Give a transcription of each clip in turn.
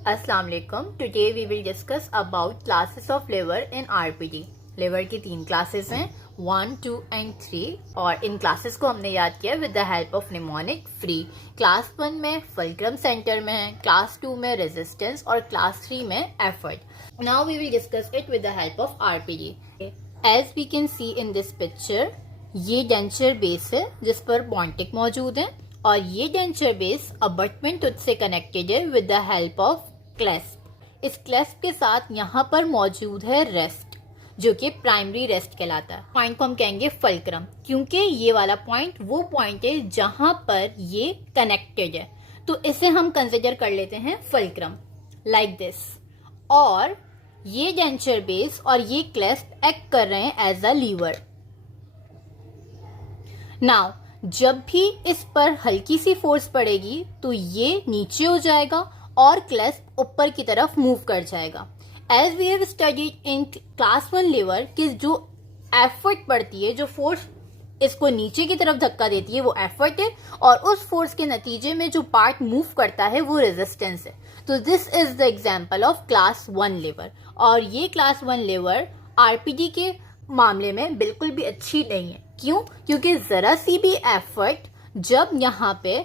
अस्सलाम वालेकुम। Today we will discuss about classes of lever in RPD. Lever की 3 classes हैं, 1, 2 एंड 3, और इन क्लासेस को हमने याद किया with the help of mnemonic free. Class 1 में फुलक्रम सेंटर में है, क्लास 2 में रेजिस्टेंस और क्लास 3 में effort. Now we will discuss it with the help of RPD. As we can see in this picture, ये डेंचर बेस है जिस पर बॉन्टिक मौजूद है, और ये डेंचर बेस अबटमेंट टूथ से कनेक्टेड है with the help of clasp. इस क्लेस्प के साथ यहाँ पर मौजूद है रेस्ट, जो कि प्राइमरी रेस्ट कहलाता है। पॉइंट को हम कहेंगे फुलक्रम, क्योंकि ये वाला पॉइंट वो पॉइंट है जहां पर ये कनेक्टेड है, तो इसे हम कंसिडर कर लेते हैं फुलक्रम, लाइक दिस। और ये डेंचर बेस और ये क्लेस्प एक्ट कर रहे हैं एज अ लीवर। नाउ जब भी इस पर हल्की सी फोर्स पड़ेगी तो ये नीचे हो जाएगा और क्लेस्प ऊपर की तरफ मूव कर जाएगा। As we have studied in class 1 lever कि जो एफर्ट पड़ती है, जो फोर्स इसको नीचे की तरफ धक्का देती है, वो एफर्ट है, और उस फोर्स के नतीजे में जो पार्ट मूव करता है वो रेजिस्टेंस है। तो this is the example of class 1 liver. और ये क्लास 1 लिवर आरपीडी के मामले में बिल्कुल भी अच्छी नहीं है। क्यों? क्योंकि जरा सी भी एफर्ट जब यहाँ पे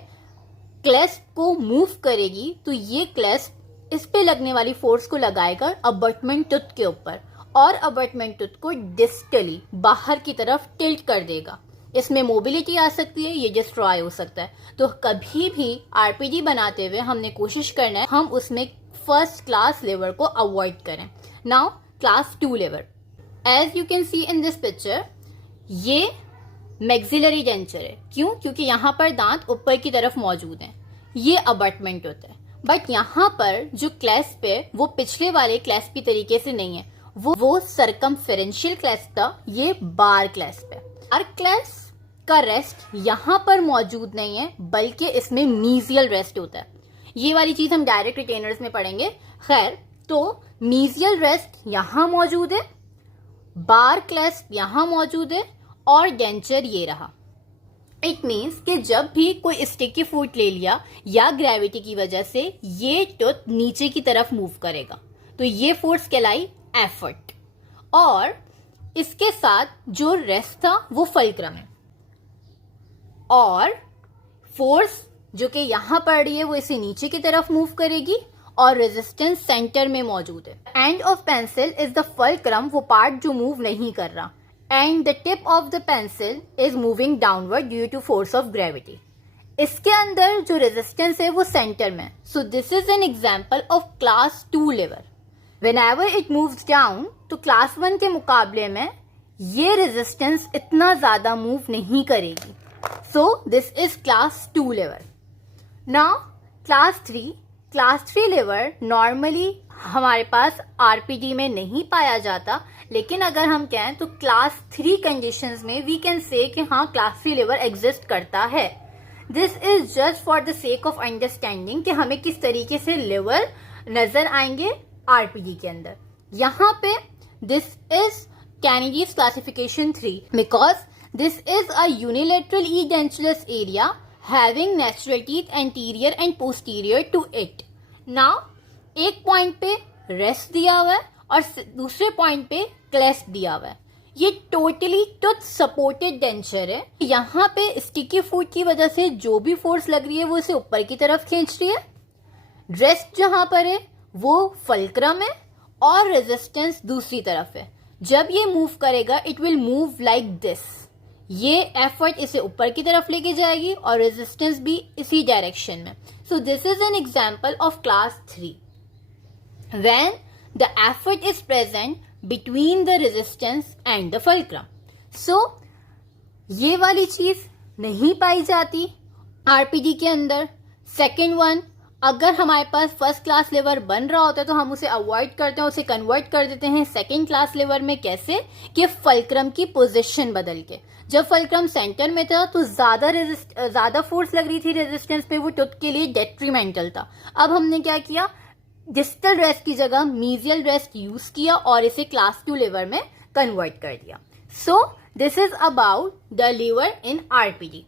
क्लेस्प को मूव करेगी तो ये क्लेस्प इस पे लगने वाली फोर्स को लगाएगा अबटमेंट टूथ के ऊपर, और अबटमेंट टूथ को डिस्टली बाहर की तरफ टिल्ट कर देगा। इसमें मोबिलिटी आ सकती है, ये डिस्ट्रॉय हो सकता है। तो कभी भी आरपीडी बनाते हुए हमने कोशिश करना है हम उसमें फर्स्ट क्लास लिवर को अवॉइड करें। Now class 2 lever, as you can see in this picture, ये मैक्सिलरी डेंचर है। क्यों? क्योंकि यहाँ पर दांत ऊपर की तरफ मौजूद हैं, ये अबटमेंट होता है। बट यहाँ पर जो क्लेस्प है वो पिछले वाले क्लेस्प की तरीके से नहीं है, वो सरकमफेरेंशियल क्लेस्प था, ये बार क्लेस्प है। बार क्लेस्प का रेस्ट यहाँ पर मौजूद नहीं है, बल्कि इसमें मीजियल रेस्ट होता है। ये वाली चीज हम डायरेक्ट रिटेनर्स में पढ़ेंगे। खैर, तो मीजियल रेस्ट यहाँ मौजूद है, बार क्लेस्प यहाँ मौजूद है, और डेंचर ये रहा। इट मीन्स कि जब भी कोई स्टिकी फूड ले लिया या ग्रेविटी की वजह से ये टूथ नीचे की तरफ मूव करेगा, तो ये फोर्स कहलाई एफर्ट। और इसके साथ जो रेस्ट था वो फुलक्रम है, और फोर्स जो कि यहां पड़ रही है वो इसे नीचे की तरफ मूव करेगी, और रेजिस्टेंस सेंटर में मौजूद है। End of pencil is the fulcrum, वो पार्ट जो मूव नहीं कर रहा, and the tip of the pencil is moving downward due to force of gravity. इसके अंदर जो रेजिस्टेंस है वो सेंटर में। So this is an example of class 2 liver. Whenever it moves down, तो क्लास 1 के मुकाबले में ये रेजिस्टेंस इतना ज्यादा मूव नहीं करेगी। So this is class 2 liver. Now class 3. Class 3 liver normally हमारे पास आरपीडी में नहीं पाया जाता, लेकिन अगर हम कहें तो क्लास 3 कंडीशंस में वी कैन से कि हाँ, क्लास 3 लिवर एग्जिस्ट करता है। This is just for the sake of understanding कि हमें किस तरीके से लिवर नजर आएंगे आरपीडी के अंदर। यहाँ पे this is Kennedy's classification 3 because this is a unilateral edentulous area having natural teeth anterior and posterior to it. Now एक पॉइंट पे रेस्ट दिया हुआ है और दूसरे पॉइंट पे क्लेस्प दिया हुआ है। ये टोटली टूथ सपोर्टेड डेंचर है। यहाँ पे स्टिकी फूड की वजह से जो भी फोर्स लग रही है वो इसे ऊपर की तरफ खींच रही है। रेस्ट जहां पर है वो फुलक्रम है, और रेजिस्टेंस दूसरी तरफ है। जब ये मूव करेगा it will move like this. ये एफर्ट इसे ऊपर की तरफ लेके जाएगी और रेजिस्टेंस भी इसी डायरेक्शन में। So this is an example of class 3 when the effort is present between the resistance and the fulcrum. So ये वाली चीज नहीं पाई जाती आरपीडी के अंदर। सेकेंड वन, अगर हमारे पास फर्स्ट क्लास लिवर बन रहा होता है तो हम उसे अवॉइड करते हैं, उसे कन्वर्ट कर देते हैं सेकेंड क्लास लिवर में। कैसे? कि फुलक्रम की पोजीशन बदल के। जब फुलक्रम सेंटर में था तो ज्यादा फोर्स लग रही थी रेजिस्टेंस पे, वो टूथ के लिए डेट्रीमेंटल था। अब हमने क्या किया, डिस्टल रेस्ट की जगह मीजियल रेस्ट यूज किया और इसे क्लास 2 लिवर में कन्वर्ट कर दिया। सो this is about the liver in RPD.